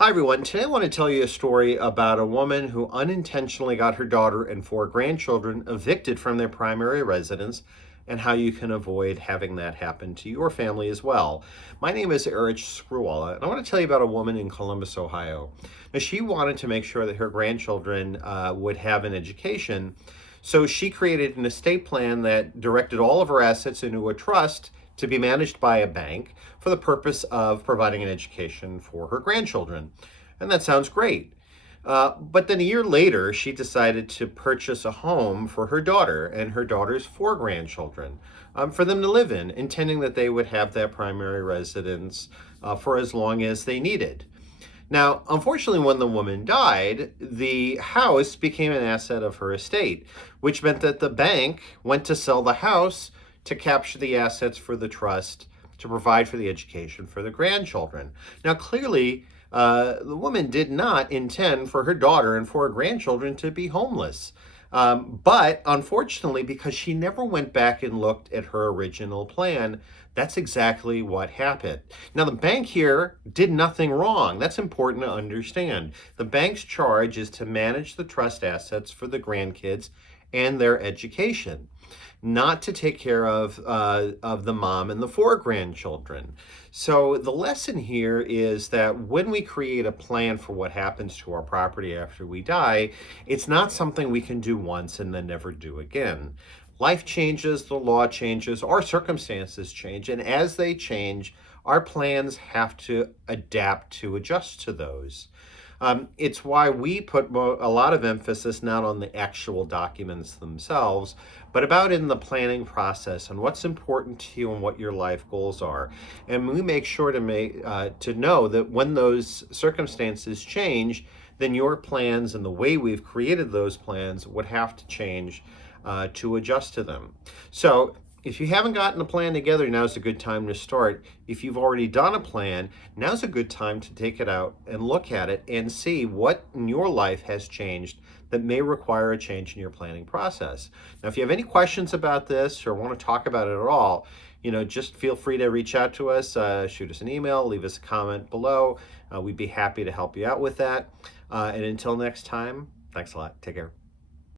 Hi, everyone. Today I want to tell you a story about a woman who unintentionally got her daughter and four grandchildren evicted from their primary residence and how you can avoid having that happen to your family as well. My name is Erich Screwalla, and I want to tell you about a woman in Columbus, Ohio. Now, she wanted to make sure that her grandchildren would have an education, so she created an estate plan that directed all of her assets into a trust to be managed by a bank for the purpose of providing an education for her grandchildren. And that sounds great. But then a year later, she decided to purchase a home for her daughter and her daughter's four grandchildren for them to live in, intending that they would have that primary residence for as long as they needed. Now, unfortunately, when the woman died, the house became an asset of her estate, which meant that the bank went to sell the house to capture the assets for the trust to provide for the education for the grandchildren. Now, clearly, the woman did not intend for her daughter and for her grandchildren to be homeless. But unfortunately, because she never went back and looked at her original plan, that's exactly what happened. Now, the bank here did nothing wrong. That's important to understand. The bank's charge is to manage the trust assets for the grandkids and their education, not to take care of the mom and the four grandchildren. So the lesson here is that when we create a plan for what happens to our property after we die, it's not something we can do once and then never do again. Life changes, the law changes, our circumstances change, and as they change, our plans have to adapt to adjust to those. It's why we put a lot of emphasis not on the actual documents themselves, but about in the planning process and what's important to you and what your life goals are. And we make sure to know that when those circumstances change, then your plans and the way we've created those plans would have to change to adjust to them. So if you haven't gotten a plan together, now's a good time to start. If you've already done a plan, now's a good time to take it out and look at it and see what in your life has changed that may require a change in your planning process. Now, if you have any questions about this or want to talk about it at all, just feel free to reach out to us, shoot us an email, leave us a comment below. We'd be happy to help you out with that. And until next time, thanks a lot. Take care.